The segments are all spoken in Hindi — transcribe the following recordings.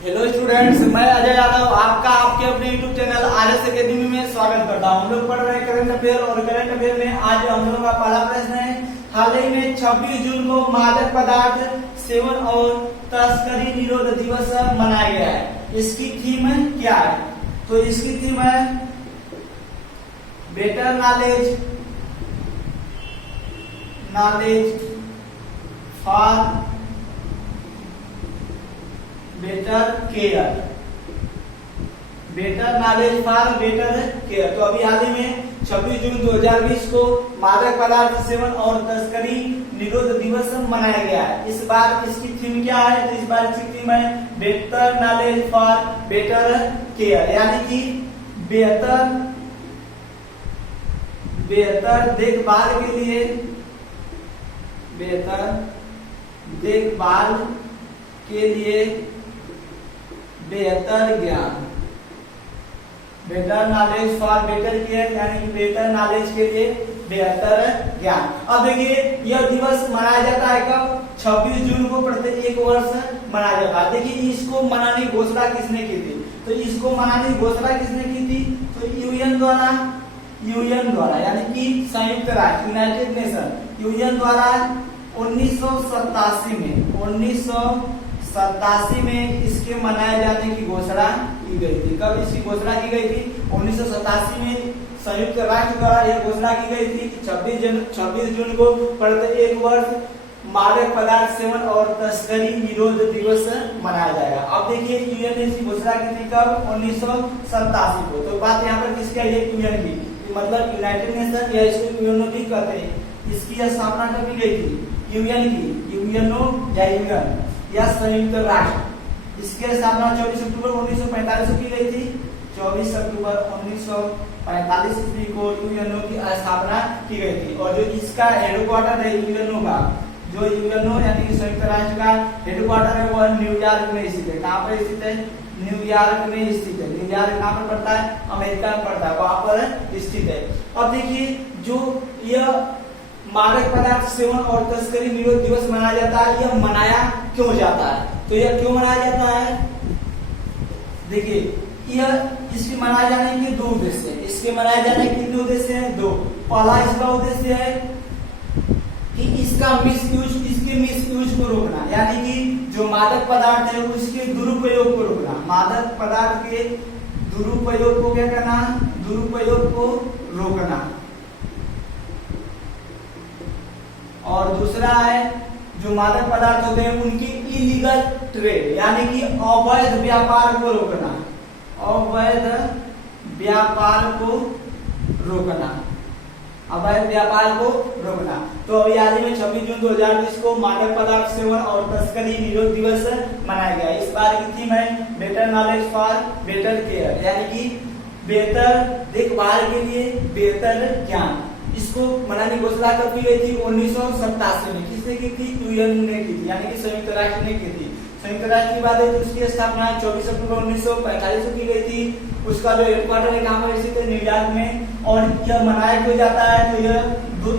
हेलो स्टूडेंट्स, मैं अजय यादव आपका आपके अपने यूट्यूब चैनल आरएस एकेडमी में स्वागत करता हूँ। हम लोग पढ़ रहे हैं करंट अफेयर और करंट अफेयर में आज हम लोगों का पहला प्रश्न है। हाल ही में 26 जून को मादक पदार्थ सेवन और तस्करी निरोध दिवस मनाया गया है। इसकी थीम क्या है? तो इसकी थीम है better knowledge for better care. Better knowledge for better care. तो अभी हाल ही में 26 जून 2020 को मादक पदार्थ सेवन और तस्करी निरोध दिवस मनाया गया है। इस बार इसकी थीम क्या है? तो इस बार इसकी थीम है better knowledge for better care, यानी कि बेहतर देखभाल के लिए बेहतर ज्ञान। Better knowledge for better care, यानी कि बेहतर नॉलेज के लिए बेहतर ज्ञान। अब देखिए, यह दिवस मनाया जाता है कब? 26 जून को प्रत्येक वर्ष मनाया जाता है। देखिए, इसको मनाने की घोषणा किसने की थी? तो इसको मनाने की घोषणा किसने की थी? तो यूएन द्वारा यानी कि संयुक्त राष्ट्र यूनाइटेड नेशन यूएन द्वारा 1987 में इसके मनाए जाने की घोषणा की गई थी। कब इसकी घोषणा की गई थी? 1987 में संयुक्त राष्ट्र द्वारा यह घोषणा की गई थी कि 26 जून को प्रत्येक वर्ष मादक पदार्थ सेवन और तस्करी निरोध दिवस मनाया जाएगा। अब देखिए, यूएन ने इसकी घोषणा की थी कब? 1987 को। तो बात यहाँ पर किसकी है? यूएन की, मतलब यूनाइटेड नेशन या इसको यूएनओ भी कहते हैं। इसकी स्थापना कब की गई थी? यूएन की, यूएनओ या यूएन या संयुक्त राष्ट्र। इसकी स्थापना 24 अक्टूबर 1945 को की गई थी। 24 अक्टूबर 1945 ईस्वी को यूएनओ की स्थापना की गई थी। और जो इसका हेडक्वार्टर है यूएनओ का, जो यूएनओ यानी कि संयुक्त राष्ट्र का हेडक्वार्टर है, वह न्यूयॉर्क में स्थित है। कहाँ पर स्थित है? न्यूयॉर्क में स्थित है। न्यूयॉर्क कहाँ पर पड़ता है? अमेरिका में पड़ता है, वहां पर स्थित है। अब देखिए, जो यह मादक पदार्थ सेवन और तस्करी निरोध दिवस मनाया जाता है, यह मनाया क्यों जाता है? तो यह क्यों मनाया जाता है? देखिए, यह इसके मनाए जाने के दो उद्देश्य हैं। इसके मनाए जाने के दो उद्देश्य हैं, दो। पहला इसका उद्देश्य है कि इसके मिसयूज को रोकना, यानी कि जो मादक पदार्थ है उसके दुरुपयोग को रोकना। मादक पदार्थ के दुरुपयोग को क्या करना? दुरुपयोग को रोकना। और दूसरा है, जो मादक पदार्थ होते हैं उनकी इलीगल ट्रेड, यानी कि अवैध व्यापार को रोकना। अवैध व्यापार को रोकना। तो अभी हाल ही में 26 जून 2020 को मादक पदार्थ सेवन और तस्करी निरोध दिवस मनाया गया। इस बार की थीम है better knowledge for better care, यानी कि बेहतर देखभाल के लिए बेहतर ज्ञान। इसको मनाने की घोषणा कब की गई थी? 1987 में। किसने की थी? यूएन ने की थी, यानी कि संयुक्त राष्ट्र ने की थी। संयुक्त राष्ट्र की बात है तो उसकी स्थापना 24 अक्टूबर 1945 को की गई थी। उसका जो हेडक्वार्टर है कहाँ पर स्थित है? न्यूयॉर्क में। और यह मनाया क्यों जाता है? तो यह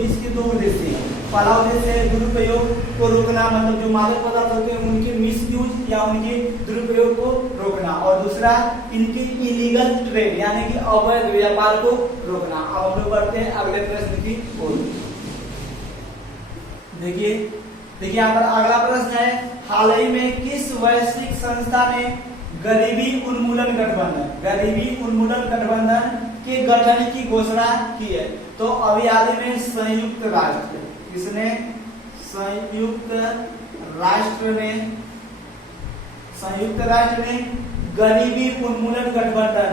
इसके दो उद्देश्य हैं। पहला उद्देश्य है दुरुपयोग को रोकना, मतलब जो मादक पदार्थ होते हैं उनके मिसयूज या उनके दुरुपयोग को रोकना। और दूसरा, इनकी इलीगल ट्रेड, यानी कि अवैध व्यापार को रोकना। अब हम लोग बढ़ते हैं अगले प्रश्न की ओर। देखिए यहाँ पर अगला प्रश्न है, हाल ही में किस वैश्विक संस्था ने गरीबी उन्मूलन गठबंधन के गठन की घोषणा की है? तो अभी हाल ही में संयुक्त राष्ट्र, किसने? संयुक्त राष्ट्र ने गरीबी उन्मूलन गठबंधन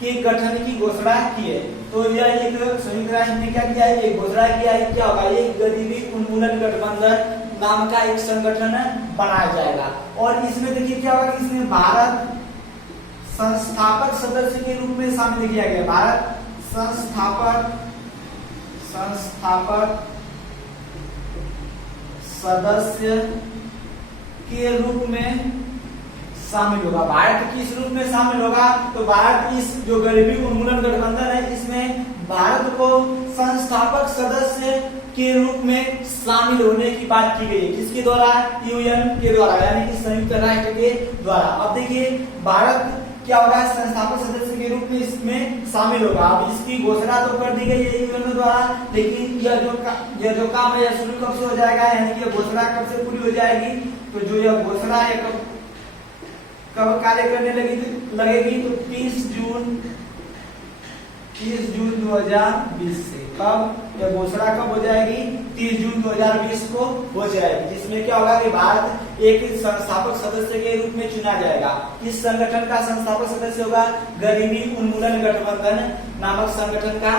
के गठन की घोषणा की है। तो यह एक संयुक्त राष्ट्र ने क्या किया है? एक घोषणा किया है। क्या होगा? ये गरीबी उन्मूलन गठबंधन नाम का एक संगठन बनाया जाएगा। और इसमें देखिए क्या होगा कि इसमें भारत संस्थापक सदस्य के रूप में शामिल किया गया। भारत संस्थापक सदस्य के रूप में शामिल होगा। भारत किस रूप में शामिल होगा? तो भारत इस जो गरीबी उन्मूलन गठबंधन है इसमें भारत को संस्थापक सदस्य के रूप में शामिल होने की बात की गई है। किसके द्वारा? यूएन के द्वारा, यानी कि संयुक्त राष्ट्र के द्वारा। अब देखिए भारत क्या होगा? संस्थापक सदस्य के रूप में इसमें शामिल होगा। अब इसकी घोषणा तो कर दी गई है यूएन द्वारा, लेकिन यह जो काम है यह शुरू कब से हो जाएगा, यानी कि यह घोषणा कब से पूरी हो जाएगी? तो जो यह घोषणा है कब कार्य करने लगेगी? तो 30 जून 2020 से। कब यह घोषणा कब हो जाएगी? 30 जून 2020 को हो जाएगी, जिसमें क्या होगा कि भारत एक संस्थापक सदस्य के रूप में चुना जाएगा। इस संगठन का संस्थापक सदस्य होगा गरीबी उन्मूलन गठबंधन नामक संगठन का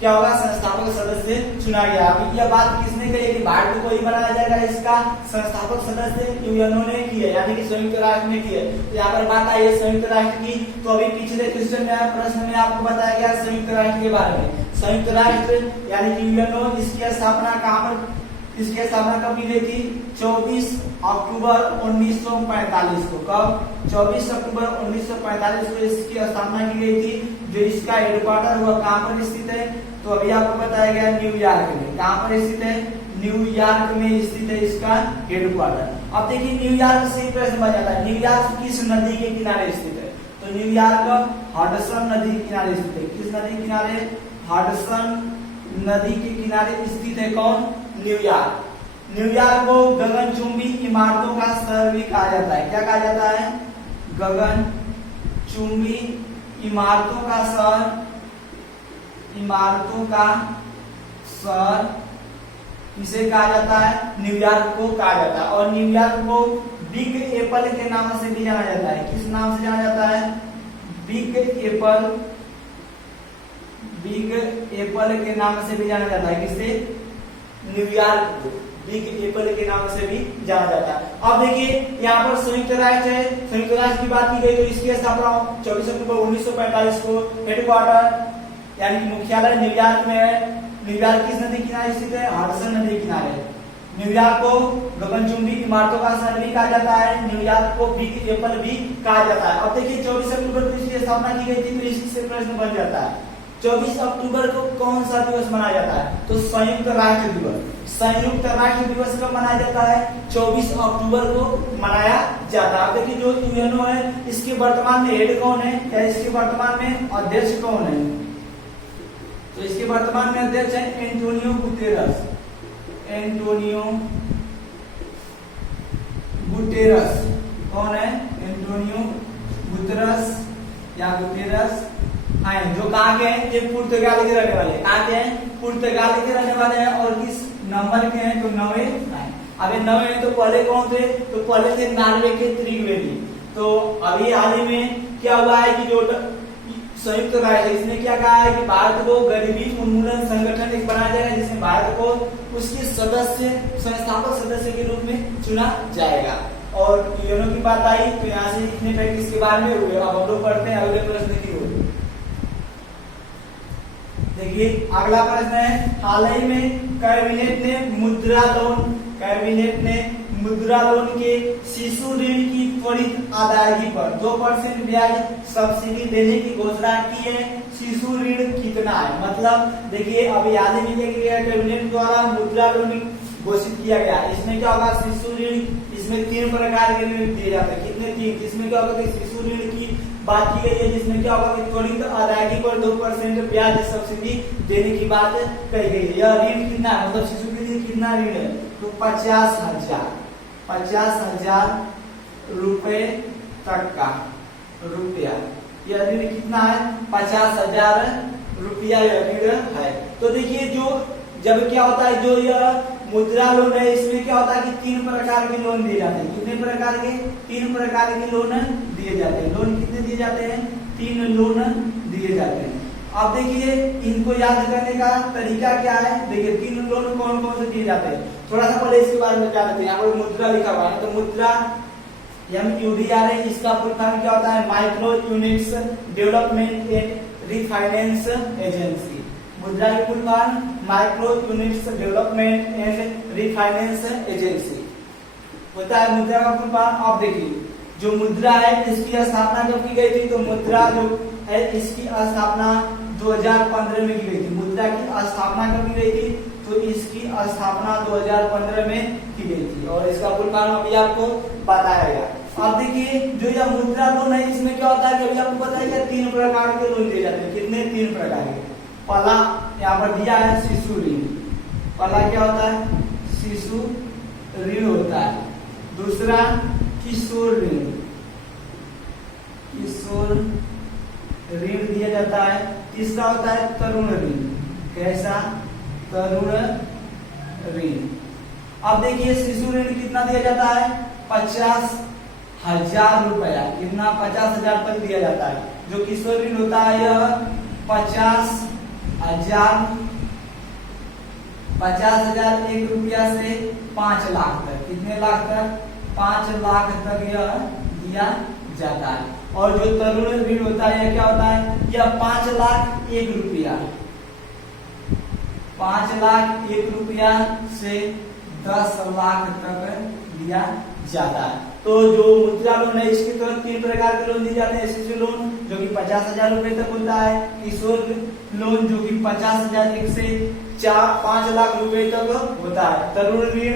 क्या होगा? संस्थापक सदस्य चुना गया। अभी यह बात किसने कही कि भारत को ही बनाया जाएगा इसका संस्थापक सदस्य? यूएनओ ने की है, यानी कि संयुक्त राष्ट्र ने की है। तो यहाँ पर बात आई है संयुक्त राष्ट्र की, तो अभी पिछले क्वेश्चन में प्रश्न में आपको बताया गया संयुक्त राष्ट्र के बारे में। संयुक्त राष्ट्र यानी कि यूएनओ, इसकी स्थापना कहाँ पर, इसकी स्थापना कब की गई थी? 24 अक्टूबर 1945 को। कब? 24 अक्टूबर 1945 को इसकी स्थापना की गई थी। जो इसका हेडक्वार्टर हुआ कहाँ पर स्थित है? तो अभी आपको बताया गया न्यूयॉर्क में। कहाँ पर स्थित है? न्यूयॉर्क में स्थित है इसका हेडक्वार्टर। अब देखिए न्यूयॉर्क से प्रश्न बन जाता है, न्यूयॉर्क किस नदी के किनारे स्थित है? तो न्यूयॉर्क हडसन नदी के किनारे स्थित है। किस नदी के किनारे? हडसन नदी के किनारे स्थित है कौन? न्यूयॉर्क। न्यूयॉर्क को गगनचुंबी इमारतों का शहर भी कहा जाता है। क्या कहा जाता है? गगनचुंबी इमारतों का शहर, इमारतों का शहर इसे कहा जाता है? न्यूयॉर्क को कहा जाता है। और न्यूयॉर्क को बिग एप्पल के नाम से भी जाना जाता है। किस नाम से जाना जाता है? बिग एप्पल, बिग एप्पल के नाम से भी जाना जाता है। किससे? न्यूयॉर्क को बिग एप्पल के नाम से भी जाना जाता है। अब देखिए यहाँ पर संयुक्त राष्ट्र है, संयुक्त राष्ट्र की बात की गई तो इसकी स्थापना 24 अक्टूबर 1945 को। हेडक्वार्टर यानी कि मुख्यालय न्यूयॉर्क में है। न्यूयॉर्क किस नदी किनारे स्थित है? हडसन नदी किनारे। न्यूयॉर्क को गगनचुंबी इमारतों का शहर भी कहा जाता है, न्यूयॉर्क को बिग एप्पल भी कहा जाता है। अब देखिए 24 अक्टूबर को इसकी स्थापना की गई थी, तो इससे प्रश्न बन जाता है 24 अक्टूबर को कौन सा दिवस मनाया जाता है? तो संयुक्त राष्ट्र दिवस। संयुक्त राष्ट्र दिवस कब मनाया जाता है? 24 अक्टूबर को मनाया जाता है। देखिए जो यूएनओ है इसके वर्तमान में हेड कौन है, या इसके वर्तमान में अध्यक्ष कौन है? तो इसके वर्तमान में अध्यक्ष है एंटोनियो गुतेरस। एंटोनियो गुतेरस कौन है? एंटोनियो गुतेरस या गुतेरस। हाँ, जो कहाँ के हैं? ये पुर्तगाल के रहने वाले। कहाँ के हैं? पुर्तगाल के रहने वाले हैं। और किस नंबर के हैं? तो 9वें हैं। अब ये 9वें हैं, तो पहले कौन थे? तो पहले थे नॉर्वे के त्रिवेदी। तो अभी हाल ही में क्या हुआ है कि जो संयुक्त राष्ट्र इसने क्या कहा है कि भारत को गरीबी उन्मूलन संगठन एक बनाया जाएगा, जिसमें भारत को उसके सदस्य, संस्थापक सदस्य के रूप में चुना जाएगा। और यूएनओ की बात आई तो यहाँ से इतने प्रैक्टिस के बारे में हुए। अब हम लोग पढ़ते हैं अगले प्रश्न की ओर। देखिए अगला प्रश्न है, हाल ही में कैबिनेट ने मुद्रा लोन के शिशु ऋण की त्वरित अदायगी पर 2% ब्याज सब्सिडी देने की घोषणा की है। शिशु ऋण कितना है? मतलब देखिए अभी हाल ही में कैबिनेट द्वारा मुद्रा लोन घोषित किया गया। इसमें क्या होगा? शिशु ऋण, इसमें 3 प्रकार के ऋण दिए जाते हैं। कितने? 3। इसमें क्या होगा कि शिशु ऋण की बात की गई है, जिसमें क्या होगा कि त्वरित अदायगी पर 2% ब्याज सब्सिडी देने की बात कही गई है। यह ऋण कितना है? मतलब शिशु के लिए कितना ऋण है? तो 50,000 रुपए तक का रुपया। यह ऋण कितना है? 50,000 रुपया यह ऋण है। तो देखिए जो जब क्या होता है, जो यह मुद्रा लोन है इसमें क्या होता है कि 3 प्रकार के लोन दिए जाते हैं। कितने प्रकार के? 3 प्रकार के लोन दिए जाते हैं। लोन कितने दिए जाते हैं? 3 लोन दिए जाते हैं। अब देखिए इनको याद करने का तरीका क्या है। देखिए 3 लोन कौन कौन से दिए जाते हैं, थोड़ा सा पहले इसके बारे में जान लेते हैं। यहाँ पर मुद्रा लिखा हुआ है, तो मुद्रा MUDRA है, इसका फुल फॉर्म क्या होता है? Micro units development and refinance agency. मुद्रा की full form micro units development and refinance agency होता है मुद्रा का फुल फॉर्म। अब देखिए जो मुद्रा है इसकी स्थापना कब की गई थी? तो मुद्रा जो है इसकी स्थापना 2015 में की गई थी। मुद्रा की स्थापना कब की गई थी? तो इसकी स्थापना 2015 में की गई थी और इसका फुल फॉर्म अभी आपको बताया गया। अब देखिए जो यह मुद्रा लोन है इसमें क्या होता है कि अभी आपको बताया गया 3 प्रकार के लोन दिए जाते हैं। कितने? 3 प्रकार के। पहला यहाँ पर दिया है शिशु ऋण। पहला क्या होता है? शिशु ऋण होता है। दूसरा किशोर ऋण, किशोर ऋण दिया जाता है। तीसरा होता है तरुण ऋण। कैसा? तरुण ऋण। अब देखिए शिशु ऋण कितना दिया जाता है? 50,000 रुपया। कितना? 50,000 तक दिया जाता है। जो किशोर ऋण होता है यह 50,000 1 रुपया से 5 लाख तक। कितने लाख तक? 5 लाख तक यह दिया जाता है। और जो तरुण ऋण होता है यह क्या होता है? यह 5 लाख 1 रुपया, 5 लाख 1 रुपया से 10 लाख तक दिया जाता है। तो जो मुद्रा लोन है इसके तहत 3 प्रकार के लोन दिए जाते हैं। शिशु लोन जो कि 50,000 रुपए तक होता है। किशोर लोन जो कि 50,000 से 5 लाख रुपए तक होता है। तरुण ऋण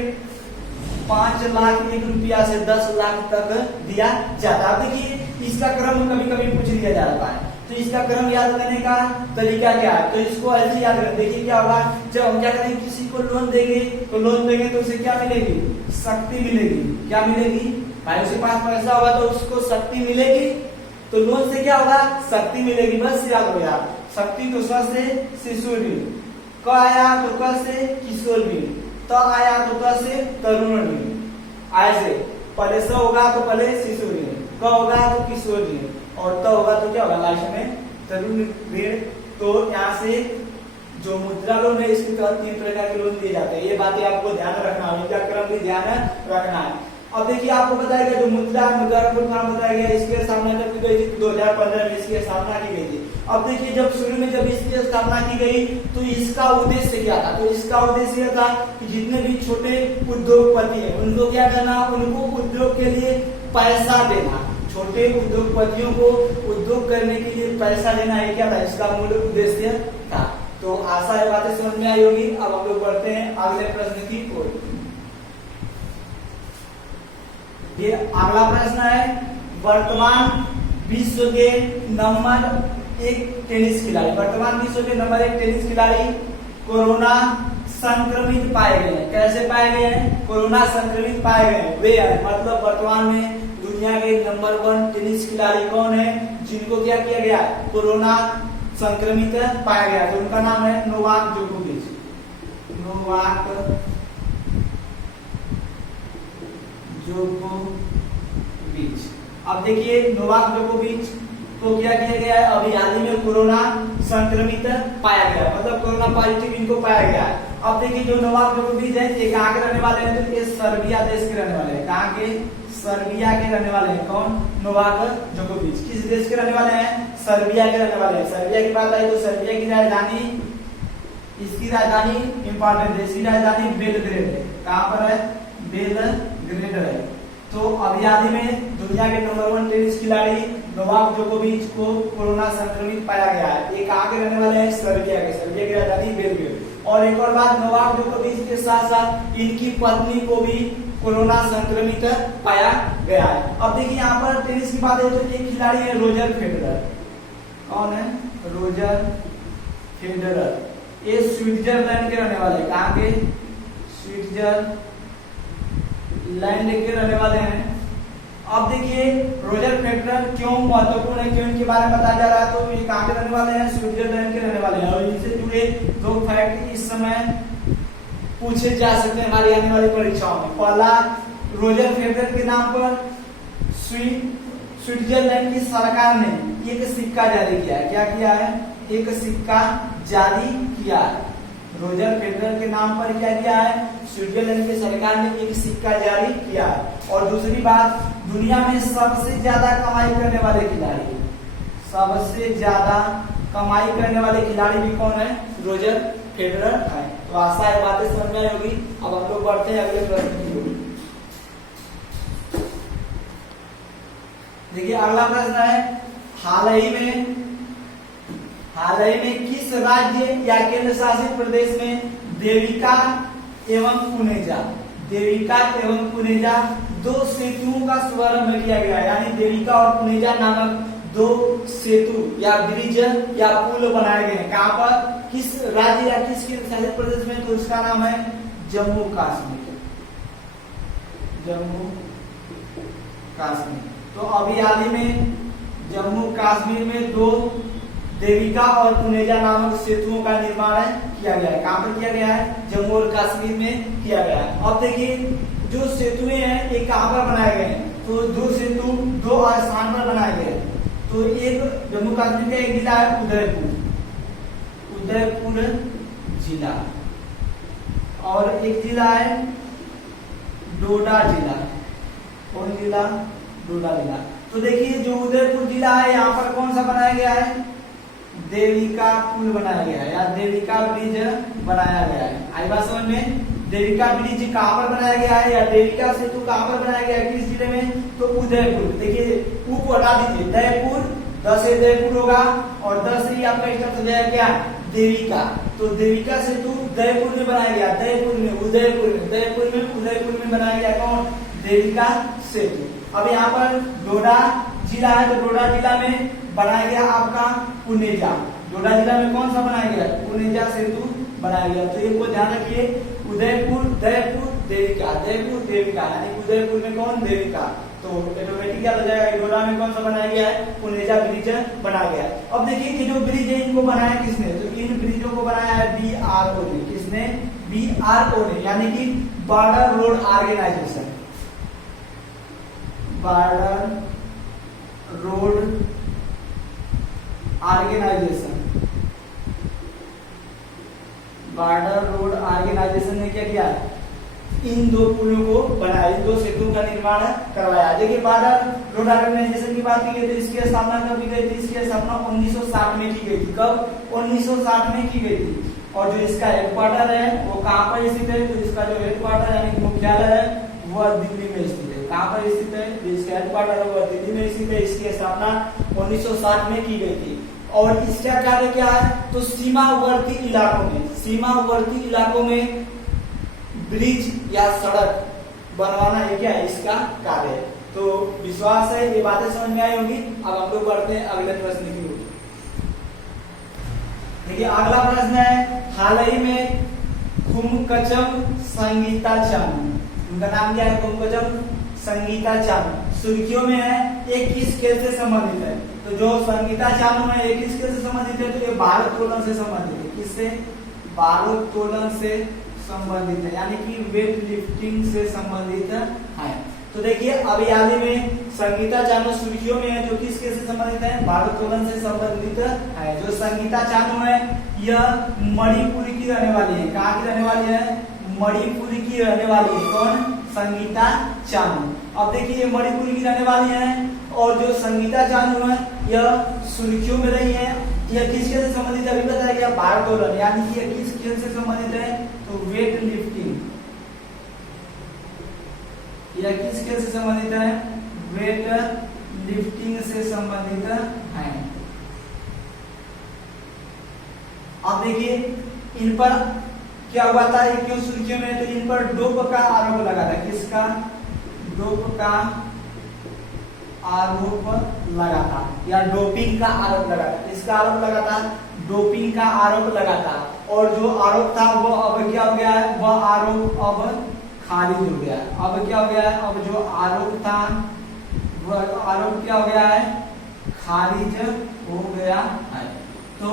5 लाख 1 रुपया से 10 लाख तक दिया जाता है। देखिए इसका क्रम कभी कभी पूछ लिया जाता है, तो इसका क्रम याद करने का तरीका क्या है? तो इसको ऐसे याद करें। देखिए क्या होगा, जब हम क्या करेंगे, किसी को लोन देंगे तो लोन देंगे तो उसे क्या मिलेगी? शक्ति मिलेगी। क्या मिलेगी? भाई उसके पास पैसा होगा तो उसको शक्ति मिलेगी। तो लोन से क्या होगा? शक्ति मिलेगी। बस याद हो यार, शक्ति तो स से शिशु ऋण, क आया तो क से किशोर ऋण, त आया तो क से तरुण ऋण। ऐसे पहले स होगा तो पहले शिशु ऋण, क होगा तो किशोर ऋण और त होगा तो क्या होगा लास्ट में? तरुण ऋण। तो यहाँ से जो मुद्रा लोन है इसके तहत 3 प्रकार के लोन दिए जाते हैं। ये बातें आपको ध्यान रखना है, इनका क्रम भी ध्यान रखना है। अब देखिए आपको बताया गया जो मुद्रा का फुल फॉर्म बताया गया, इसकी स्थापना कब की गई थी? 2015 में इसकी स्थापना की गई थी। अब देखिए जब शुरू में जब इसकी स्थापना की गई तो इसका उद्देश्य क्या था? तो इसका उद्देश्य यह था कि जितने भी छोटे उद्योगपति हैं उनको क्या करना? उनको उद्योग के लिए पैसा देना। छोटे उद्योगपतियों को उद्योग करने के लिए पैसा देना, ये क्या था? इसका मूल उद्देश्य था। तो आशा है बातें समझ में आई होगी। अब हम लोग बढ़ते हैं अगले प्रश्न की ओर। ये अगला प्रश्न है, वर्तमान विश्व के नंबर 1 टेनिस खिलाड़ी, वर्तमान विश्व के नंबर 1 टेनिस खिलाड़ी कोरोना संक्रमित पाए गए हैं। कैसे पाए गए हैं? कोरोना संक्रमित पाए गए हैं। वे मतलब वर्तमान में दुनिया के नंबर 1 टेनिस खिलाड़ी कौन है जिनको क्या किया गया? कोरोना संक्रमित पाया गया। तो उनका नाम है नोवाक जोकोविच। नोवाक जोकोविच। अब देखिए नोवाक जोकोविच को क्या किया गया है? अभी हाल ही में कोरोना संक्रमित पाया गया, मतलब कोरोना पॉजिटिव इनको पाया गया है। अब देखिए जो नोवाक जोकोविच है ये कहाँ के रहने वाले हैं? तो ये सर्बिया देश के रहने वाले हैं। कहाँ के? सर्बिया के रहने वाले हैं। कौन? नोवाक जोकोविच। किस देश के रहने वाले हैं? सर्बिया के रहने वाले हैं। सर्बिया की बात आई तो सर्बिया की राजधानी, इसकी राजधानी इंपॉर्टेंट है, इसकी राजधानी बेलग्रेड है। कहाँ पर है? बेलग्रेड है। तो अभी हाल ही में दुनिया के नंबर 1 टेनिस खिलाड़ी नोवाक जोकोविच को कोरोना संक्रमित पाया गया है। ये कहाँ के रहने वाले हैं? सर्बिया के। सर्बिया की राजधानी बेलग्रेड। और एक और बात, नोवाक जोकोविच के साथ साथ इनकी पत्नी को भी कोरोना संक्रमित पाया गया है। अब देखिए यहाँ पर टेनिस की बात है तो ये खिलाड़ी है रोजर फेडरर। कौन है? Roger Federer. ये स्विट्जरलैंड के रहने वाले। कहाँ के? स्विट्जरलैंड के रहने वाले हैं। अब देखिए रोजर फेडरर क्यों महत्वपूर्ण है, क्यों इनके बारे में बताया जा रहा है? तो ये कहाँ के रहने वाले हैं? स्विट्जरलैंड के रहने वाले हैं। और इनसे जुड़े 2 फैक्ट इस समय पूछे जा सकते हैं हमारी आने वाली परीक्षाओं में। पहला, रोजर फेडरर के नाम पर स्विट्जरलैंड की सरकार ने एक सिक्का जारी किया है। क्या किया है? एक सिक्का जारी किया है। रोजर फेडरर के नाम पर क्या किया है? स्विट्जरलैंड की सरकार ने एक सिक्का जारी किया है। और दूसरी बात, दुनिया में सबसे ज्यादा कमाई करने वाले खिलाड़ी, सबसे ज्यादा कमाई करने वाले खिलाड़ी भी कौन है? रोजर फेडरर है। तो आशा है बातें समझ में आई होगी। अब हम लोग बढ़ते हैं अगले प्रश्न की ओर। देखिए अगला प्रश्न है, हाल ही में किस राज्य या केंद्र शासित प्रदेश में देविका एवं पुनेजा, देविका एवं पुनेजा दो सेतुओं का शुभारंभ किया गया है। यानी देविका और पुनेजा नामक दो सेतु या ब्रिज या पुल बनाए गए हैं। कहाँ पर, किस राज्य या किस शासित प्रदेश में, तो इसका नाम है जम्मू कश्मीर, जम्मू कश्मीर। तो अभी हाल ही में जम्मू कश्मीर में दो देविका और पुनेजा नामक सेतुओं का निर्माण किया गया है। कहाँ पर किया गया है, जम्मू और कश्मीर में किया गया है। अब देखिए जो सेतुएं हैं ये कहाँ पर बनाए गए हैं, तो दो सेतु दो स्थान पर बनाए गए हैं। तो एक जम्मू कश्मीर का एक जिला है उदयपुर, उदयपुर जिला, और एक जिला है डोडा जिला। कौन जिला, डोडा जिला। तो देखिए जो उदयपुर जिला है यहाँ पर कौन सा बनाया गया है, देविका पुल बनाया गया है या देविका ब्रिज बनाया गया है। आई बात समझ में, देविका ब्रिज कहाँ पर बनाया गया है या देविका सेतु कहाँ पर बनाया गया है, किस जिले में, तो उदयपुर। देखिए ऊपर हटा दीजिए, उदयपुर 10 से उदयपुर होगा और 10 से ही आपका स्टार्ट हो जाएगा क्या, देविका। तो देविका सेतु उदयपुर में बनाया गया, उदयपुर में, उदयपुर में, उदयपुर में, उदयपुर में बनाया गया कौन, देविका सेतु। अब यहाँ पर डोडा जिला है तो डोडा जिला में बनाया गया आपका पुनेजा। डोडा जिला में कौन सा बनाया गया, पुनेजा सेतु बनाया गया। तो ये को ध्यान रखिए, उदयपुर, उदयपुर, देविका, उदयपुर, देविका, यानी उदयपुर में कौन, देविका। तो ऑटोमेटिक क्या हो जाएगा, डोडा में कौन सा बनाया गया है, पुनेजा ब्रिज बनाया गया है। अब देखिए कि जो ब्रिज है इनको बनाया किसने, तो इन ब्रिजों को बनाया है BRO ने। किसने, BRO ने, यानी कि border road organisation, border road organisation, border road organisation ने क्या किया, इन दो पुलों को बनाया, इन दो सेतुओं का निर्माण करवाया। देखिए बॉर्डर रोड ऑर्गेनाइजेशन की बात की गई थी, इसकी स्थापना कब की गई थी, इसकी स्थापना 1960 में की गई थी। कब, 1960 में की गई थी। और जो इसका हेडक्वार्टर है वो कहाँ पर स्थित है, तो इसका जो हेडक्वार्टर यानी मुख्यालय है वह दिल्ली में स्थित है। कहाँ पर स्थित है, जो इसका हेडक्वार्टर है वह दिल्ली में स्थित है। इसकी स्थापना 1960 में की गई थी। और इसका कार्य क्या है, तो सीमावर्ती इलाकों में, सीमावर्ती इलाकों में ब्रिज या सड़क बनवाना ये क्या है, इसका कार्य है। तो विश्वास है ये बातें समझ में आई होगी। अब हम लोग बढ़ते हैं अगले प्रश्न की ओर। देखिए अगला प्रश्न है, हाल ही में कुमकचम संगीताचम, उनका नाम क्या है, कुमकचम संगीताचम, सुर्खियों में है। ये किस खेल से संबंधित है, तो जो संगीताचम है ये किस खेल से संबंधित है, तो ये भारोत्तोलन से संबंधित है। किससे, भारोत्तोलन से संबंधित है, यानी कि वेट लिफ्टिंग से संबंधित है। तो देखिए अभी हाल ही में संगीता चानू सुर्खियों में है, जो किसके से संबंधित है, भारोत्तोलन से संबंधित है। जो संगीता चानू है यह मणिपुर की रहने वाली है। कहाँ की रहने वाली है, मणिपुर की रहने वाली है। कौन, संगीता चानू। अब देखिए ये मणिपुर की रहने वाली है और जो संगीता चानू है यह सुर्खियों में रही है। यह किस खेल से संबंधित है, अभी बताया गया भारोत्तोलन, यानी कि यह किस खेल से संबंधित है, तो वेट लिफ्टिंग। यह किस खेल से संबंधित है, वेट लिफ्टिंग से संबंधित है। अब देखिए इन पर क्या हुआ था, ये क्यों सुर्खियों में, तो इन पर डोप का आरोप लगा था। किसका, डोप का आरोप लगा था या डोपिंग का आरोप लगा था। किसका आरोप लगा था, डोपिंग का आरोप लगा था। और जो आरोप था वो अब क्या हो गया है, वह आरोप अब खारिज हो गया है। अब क्या हो गया है, अब जो आरोप था वह आरोप क्या हो गया है, खारिज हो गया है। तो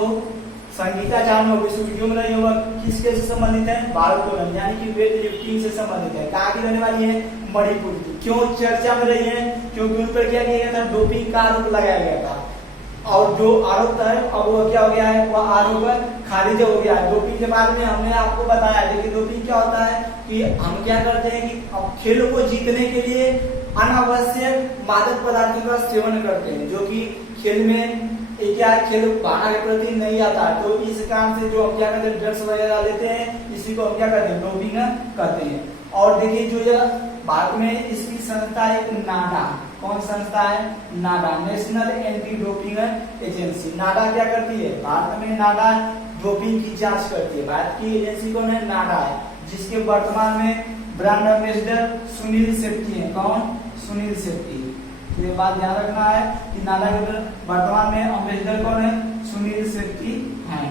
संगीता चानू सुर्खियों में रही होगा, किसके से संबंधित है, भारोत्तोलन यानी कि वेट लिफ्टिंग से संबंधित है। कहाँ की रहने वाली है, मणिपुर की। क्यों चर्चा में रही है, क्योंकि उन पर क्या किया गया था, डोपिंग का आरोप लगाया गया था। और जो आरोप था अब वो क्या हो गया है, वह आरोप खारिज हो गया है। डोपिंग के बारे में हमने आपको बताया, लेकिन डोपिंग क्या होता है कि हम क्या करते हैं कि अब खेल को जीतने के लिए अनावश्यक मादक पदार्थों का सेवन करते हैं, जो कि खेल में क्या है, खेल भावना के प्रति नहीं आता। तो इस कारण से जो हम क्या करते हैं, ड्रग्स वगैरह लेते हैं, इसी को हम क्या करते हैं, डोपिंग करते हैं। और देखिए जो यह भारत में इसकी संस्था है नाडा। कौन संस्था है, नाडा, नेशनल एंटी डोपिंग एजेंसी। नाडा क्या करती है, भारत में नाडा डोपिंग की जांच करती है। भारत की एजेंसी कौन है? नाडा है, जिसके वर्तमान में ब्रांड एम्बेसडर सुनील शेट्टी है। कौन? सुनील शेट्टी। तो ये बात ध्यान रखना है कि नाडा के वर्तमान में एम्बेसडर कौन है? सुनील शेट्टी है।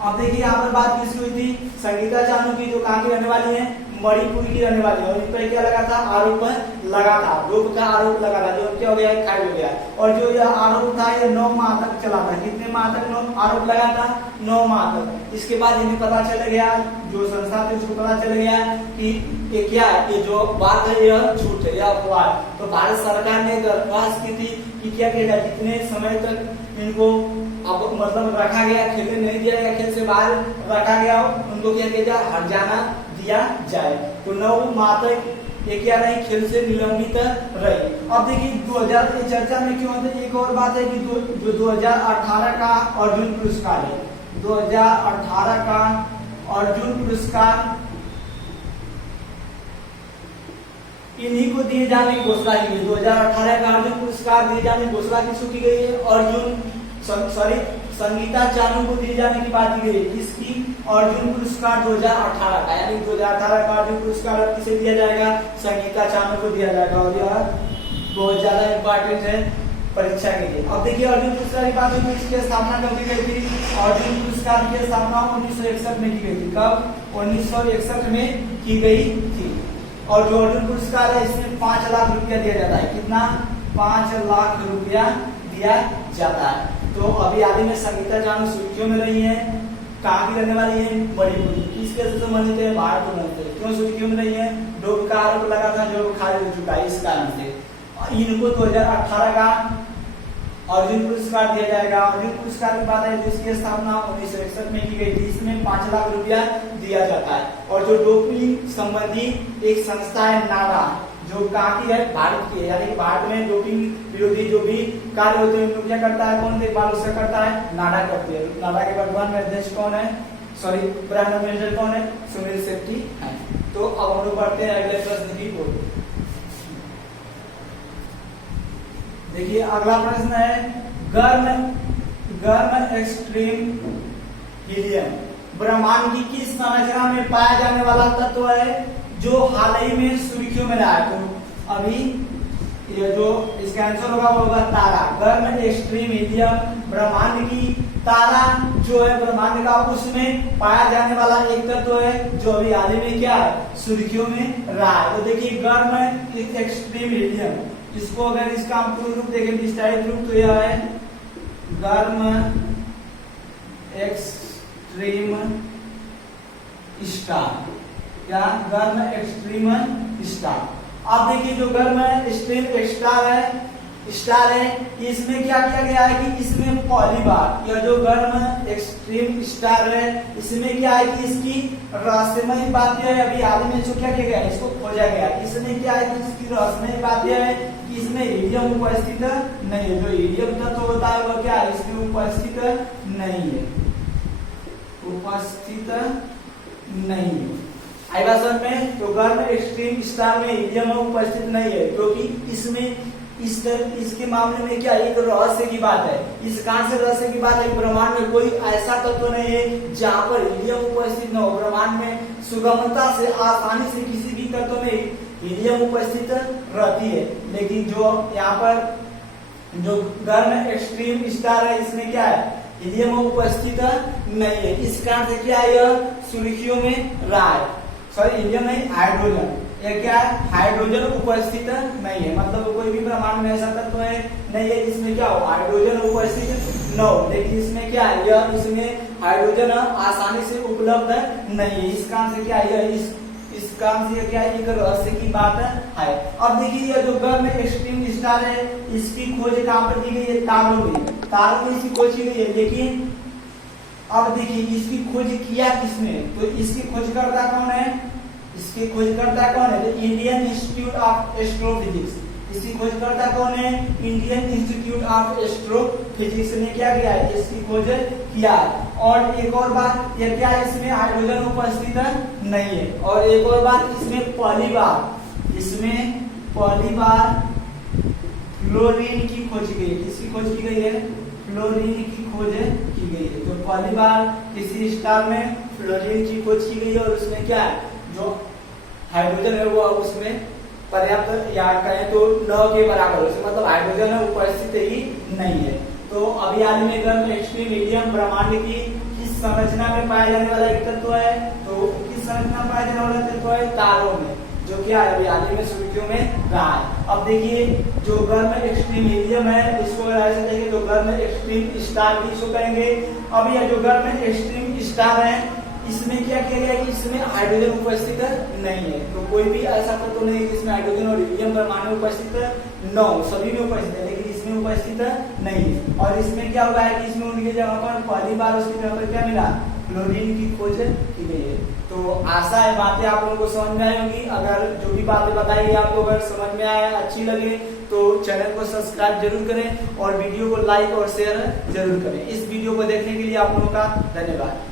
अब देखिए यहाँ पर बात किसकी हुई थी? संगीता चानू की, जो कहाँ की रहने वाली है? मणिपुर की रहने वाली है। और इन पर क्या लगा था? आरोप लगा था, डोप का आरोप लगा था, जो क्या हो गया? खारिज हो गया। और जो यह आरोप था ये 9 माह तक चला था। कितने माह तक आरोप लगा था? 9 माह तक। इसके बाद इन्हें पता चल गया, जो संस्था थी उसको पता चल गया कि ये क्या है, ये जो बात है यह झूठ है, यह अफवाह है। तो भारत सरकार ने दरख्वास्त की थी कि क्या किया जाए, जितने समय तक इनको अब मतलब रखा गया, खेलने नहीं दिया गया, खेल से बाहर रखा गया, उनको क्या किया जाए? हर्जाना दिया जाए। तो 9 माह तक ये क्या रही? खेल से निलंबित रही। अब देखिए 2000 चर्चा में क्यों होता है? एक और बात है कि जो 2018 का अर्जुन पुरस्कार है, 2018 का अर्जुन पुरस्कार इन्हीं को दिए जाने की घोषणा की गई। 2018 का अर्जुन पुरस्कार दिए जाने की घोषणा किसको की गई है? संगीता चानू को दिए जाने की बात की गई। किसकी? अर्जुन पुरस्कार 2018 का, यानी 2018 का अर्जुन पुरस्कार अब किसे दिया जाएगा? संगीता चानू को दिया जाएगा। और यह बहुत ज्यादा इंपॉर्टेंट है परीक्षा के लिए। अब देखिए अर्जुन पुरस्कार की बात हुई, इसकी स्थापना कब की गई थी? अर्जुन पुरस्कार की स्थापना 1961 में की गई थी। कब? 1961 में की गई थी। और जो अर्जुन पुरस्कार है इसमें 5 लाख रुपया दिया जाता है। कितना? 5 लाख रुपया दिया जाता है। तो अभी हाल ही में संगीता चानू सुर्खियों में रही है। कहाँ की रहने वाली है? मणिपुर की। किसके से संबंधित है? भारत को मानते हैं। क्यों सुर्खियों में रही है? डोप का आरोप लगा था, जो खारिज हो चुका है, इस कारण से इनको 2018 का अर्जुन पुरस्कार दिया जाएगा। अर्जुन पुरस्कार की बात है जिसकी स्थापना 1961 में की गई थी। इसमें 5 लाख रुपया दिया जाता है। और जो डोपिंग संबंधी एक संस्था है नाडा, जो कहाँ की है? भारत की है। यानी कि भारत में डोपिंग विरोधी जो भी कार्य होते हैं उनको क्या करता है? कौन देखभाल उसका करता है? नाडा करती है। नाडा के वर्तमान में अध्यक्ष कौन है? ब्रांड एम्बेसडर कौन है? सुनील शेट्टी है। तो अब हम लोग बढ़ते हैं अगले प्रश्न की ओर। देखिए अगला प्रश्न है, गर्म एक्सट्रीम हीलियम ब्रह्मांड की किस संरचना में पाया जाने वाला तत्व है जो हाल ही में सुर्खियों में रहा है? तो अभी ये जो इसका आंसर होगा वो होगा तारा। गर्म एक्सट्रीम हीलियम ब्रह्मांड की तारा जो है ब्रह्मांड का, उसमें पाया जाने वाला एक तत्व है जो अभी हाल ही में क्या है? सुर्खियों में रहा है। तो देखिए गर्म एक्सट्रीम हीलियम, इसको अगर इसका हम पूर्ण रूप देखें, विस्तारित रूप, तो यह है गर्म एक्सट्रीम स्टार। क्या? गर्म एक्सट्रीम स्टार। अब देखिए जो गर्म एक्सट्रीम स्टार है, इसमें क्या किया गया है कि इसमें पहली बार यह जो गर्म एक्सट्रीम स्टार है इसमें क्या है कि इसकी रहस्यमयी बात यह है, अभी हाल में इसको क्या किया गया है? इसको खोजा गया। इसमें क्या है कि इसकी रहस्यमयी बात यह है कि इसमें हीलियम उपस्थित नहीं है। जो हीलियम तत्व होता है वह क्या है? इसमें उपस्थित नहीं है, उपस्थित नहीं है। आएगा सर में, तो गर्म एक्सट्रीम स्टार में हीलियम उपस्थित नहीं है, क्योंकि इसमें इसके मामले में क्या एक रहस्य की बात है। इस कारण से रहस्य की बात है, ब्रह्मांड में कोई ऐसा तत्व नहीं है जहाँ पर हीलियम उपस्थित न हो। ब्रह्मांड में सुगमता से, आसानी से किसी भी तत्व में हीलियम उपस्थित रहती है। लेकिन जो यहाँ पर जो गर्म एक्सट्रीम स्टार है इसमें क्या है? हीलियम उपस्थित नहीं है। इस कारण से क्या है? यह सुर्खियों में रहा है। सॉरी हीलियम नहीं, हाइड्रोजन। यह क्या है? हाइड्रोजन उपस्थित नहीं है। मतलब कोई भी ब्रह्मांड में ऐसा तत्व है नहीं है जिसमें क्या हो? हाइड्रोजन उपस्थित न हो। लेकिन इसमें क्या है? यह इसमें हाइड्रोजन आसानी से उपलब्ध नहीं है। इस कारण से क्या है? इस कारण से क्या एक रहस्य की बात है। अब देखिए यह जो गर्म एक्सट्रीम स्टार है इसकी खोज कहाँ पर की गई है? तारों में। तारों में इसकी खोज की गई है। लेकिन अब देखिए इसकी खोज किया किसने? तो इसकी खोजकर्ता कौन है? इसके खोजकर्ता कौन है? तो इंडियन इंस्टीट्यूट ऑफ एस्ट्रोफिजिक्स। इसकी खोजकर्ता कौन है? इंडियन इंस्टीट्यूट ऑफ एस्ट्रोफिजिक्स ने क्या किया है? इसकी खोज किया। और एक और बात, यह क्या है? इसमें हाइड्रोजन उपस्थित नहीं है। और एक और बात, इसमें पहली बार फ्लोरीन की खोज की गई है। किसकी खोज की गई है? फ्लोरीन की खोज की गई है। तो पहली बार किसी स्टार में फ्लोरीन की खोज की गई है और उसमें क्या है, जो हाइड्रोजन है वो उसमें पर्याप्त या कहें तो न के बराबर, उसमें मतलब हाइड्रोजन है उपस्थित ही नहीं है। तो अभी हाल में गर्म एक्सट्रीम हीलियम ब्रह्मांड की किस संरचना में पाया जाने वाला एक तत्व है, तो किस संरचना में पाया जाने वाला तत्व है, तारों में, जो क्या है अभी हाल ही में सुर्खियों में रहा है। अब देखिए जो गर्म एक्सट्रीम हीलियम है इसको ऐसे देखिए, तो गर्म एक्सट्रीम स्टार भी इसको कहेंगे। अब यह जो गर्म एक्सट्रीम स्टार है इसमें क्या किया गया है कि इसमें हाइड्रोजन उपस्थित नहीं है। तो कोई भी ऐसा तत्व नहीं है जिसमें हाइड्रोजन और हीलियम ब्रह्मांड में उपस्थित न हो, सभी में उपस्थित है लेकिन इसमें उपस्थित नहीं है। और इसमें क्या हुआ है कि इसमें उनकी जगह पर पहली बार उसकी जगह पर क्या मिला, फ्लोरीन की खोज की गई है। तो आशा है बातें आप लोगों को समझ में आई होंगी। अगर जो भी बातें बताई है आपको अगर समझ में आए, अच्छी लगे तो चैनल को सब्सक्राइब जरूर करें और वीडियो को लाइक और शेयर जरूर करें। इस वीडियो को देखने के लिए आप लोगों का धन्यवाद।